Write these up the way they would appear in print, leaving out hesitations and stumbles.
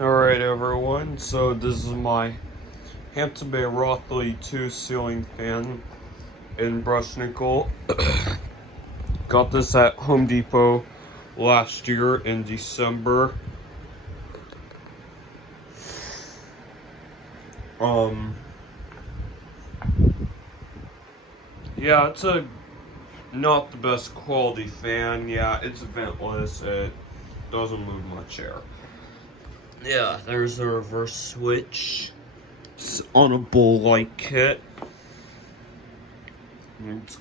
Alright everyone, so this is my Hampton Bay Rothley 2 ceiling fan in brushed nickel. Got this at Home Depot last year in December. Yeah, it's not the best quality fan. Yeah, it's ventless. It doesn't move much air. Yeah, there's the reverse switch. It's on a bull-like kit. It's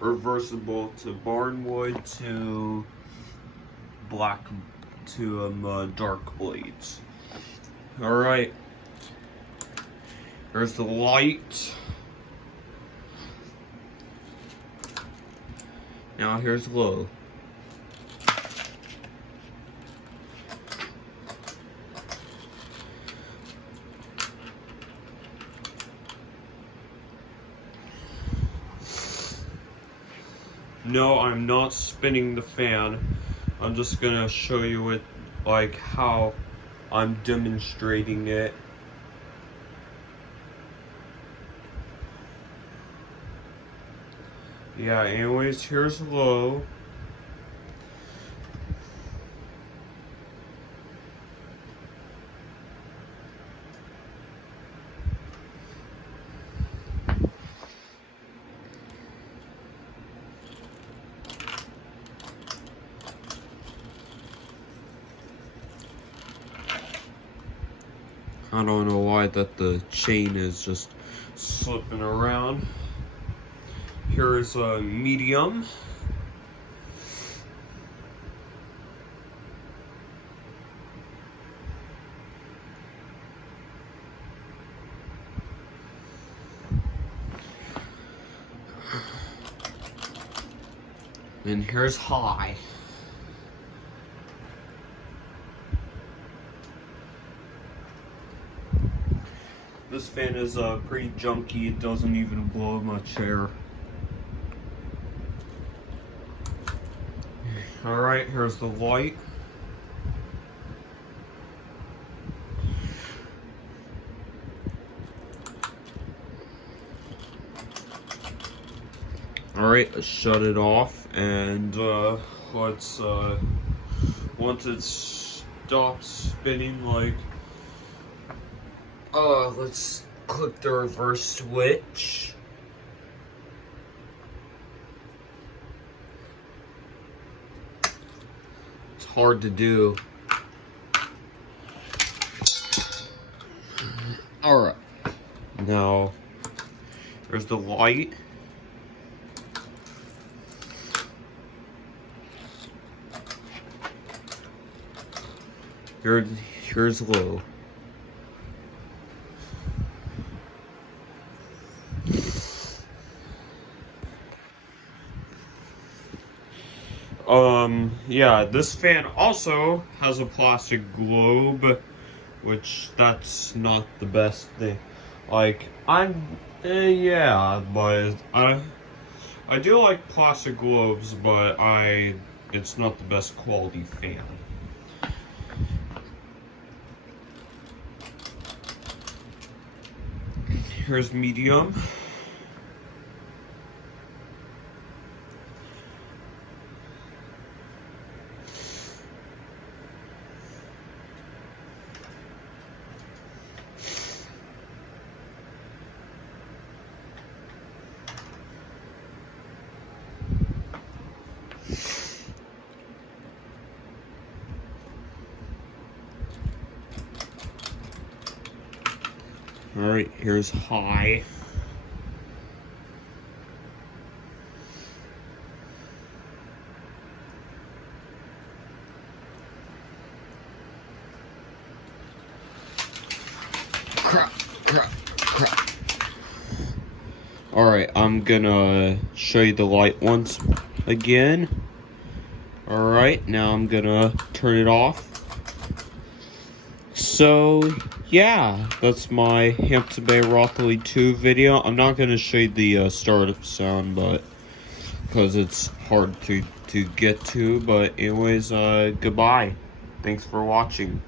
reversible to barnwood to black to dark blades. Alright. There's the light. Now here's low. No, I'm not spinning the fan. I'm just gonna show you it, like how I'm demonstrating it. Yeah, anyways, here's low. I don't know why that the chain is just slipping around. Here's a medium. And here's high. This fan is pretty junky. It doesn't even blow much air. Alright, here's the light. Alright, let's shut it off and let's once it stops spinning, like let's click the reverse switch. It's hard to do. Alright. Now, there's the light. Here's low. Yeah, this fan also has a plastic globe, which that's not the best thing. Like, yeah, but I do like plastic globes, but it's not the best quality fan. Here's medium. Alright, here's high. Crap. Alright, I'm gonna show you the light once again. Alright, now I'm gonna turn it off. So, yeah, that's my Hampton Bay Rothley 2 video. I'm not gonna show you the startup sound, but because it's hard to get to. But anyways, goodbye. Thanks for watching.